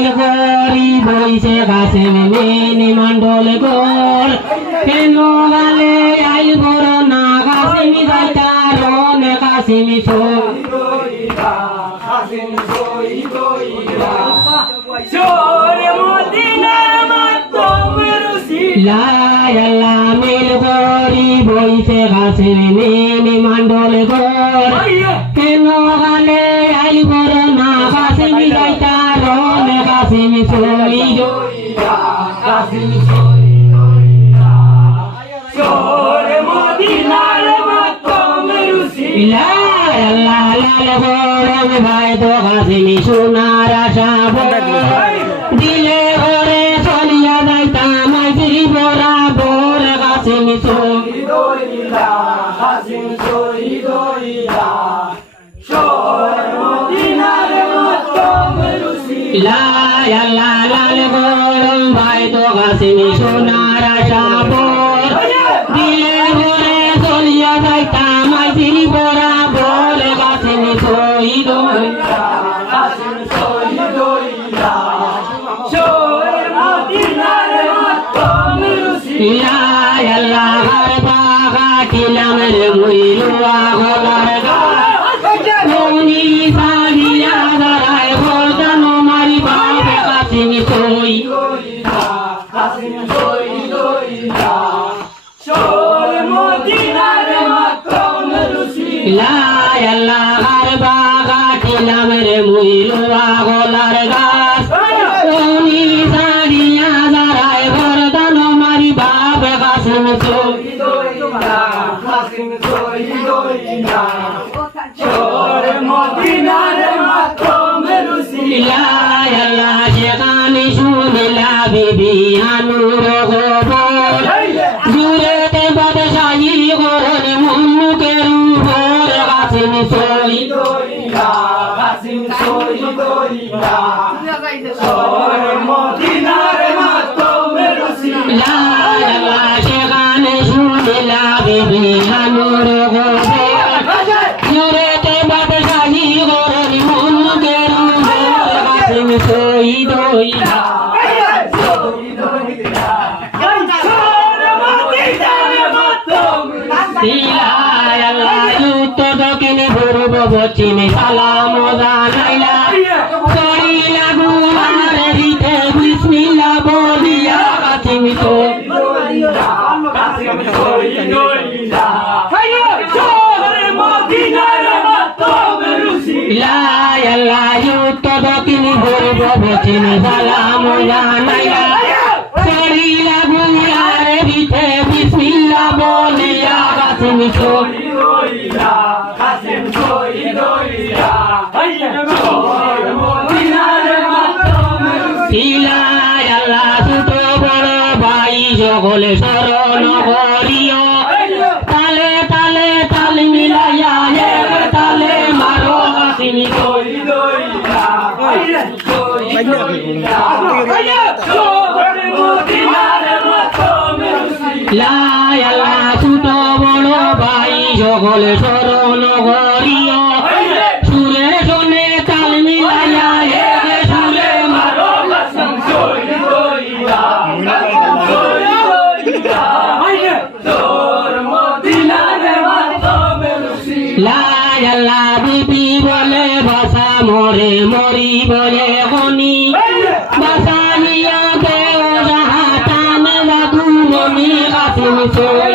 আইল গরি বইছে গাছে মেনে মন্ডল গোর কেন গালে আইল বড় না কাশিমি যাইতার রনে কাশিমি আল্লাহ মিল গরি বইছে গাছে মেনে মন্ডল গোর কেন গালে আইল বড় কাশিমি সই লাই আল্লাহ লাল গরম ভাই তো কাশিমি সোনার আশা দিলে ঘরে চলিয়া যাইতাম আইসি বরা বোর কাশিমি সো লাই লাল গরম ভাই তো কাশিমি সোনার বোর দিলে ঘরে চলিয়া কাশিমি শহীদ লাই আল্লাহ ঘর বাগাটিলাম রে মুইলুয়া লাই আল্লাহ ঘর বাগাটিলাম রে মুইলুয়া গলার গাছ গৌনি সারিয়া দাঁড়ায় বলতাম মারি বাপে কাশিমি সই লাই আল্লাহ আনুর গোবর জুড়েতে বাদশাহী করন মুন্নুকের উপর সই লাই লাই আল্লাহ যুক্ত দক্ষিণে পূর্ব পশ্চিমে সালাম জানাইলা করিলা গুমার দিতে বিসমিল্লাহ বলিয়া কাসিমি তো। লাই আল্লাহ যুক্ত দক্ষিণে পূর্ব পশ্চিমে সালাম জানাইলা কাসিমি তো শিলায় আল্লাহ ছোট বড় ভাই সকলে স্মরণ করিও তালে তালে তাল মিলাইয়া এক তালে মারো কাসিমি লাই আল্লাহ সকলে স্মরণ করিও সুরে শোনে তাল মিলাইয়া সুরে মারো লাই আল্লাহ বিপি বলে ভাষা মরে মরি বলে গনি ভাষা নিয়া দেও যাহা লাগু মনি কাসিম সই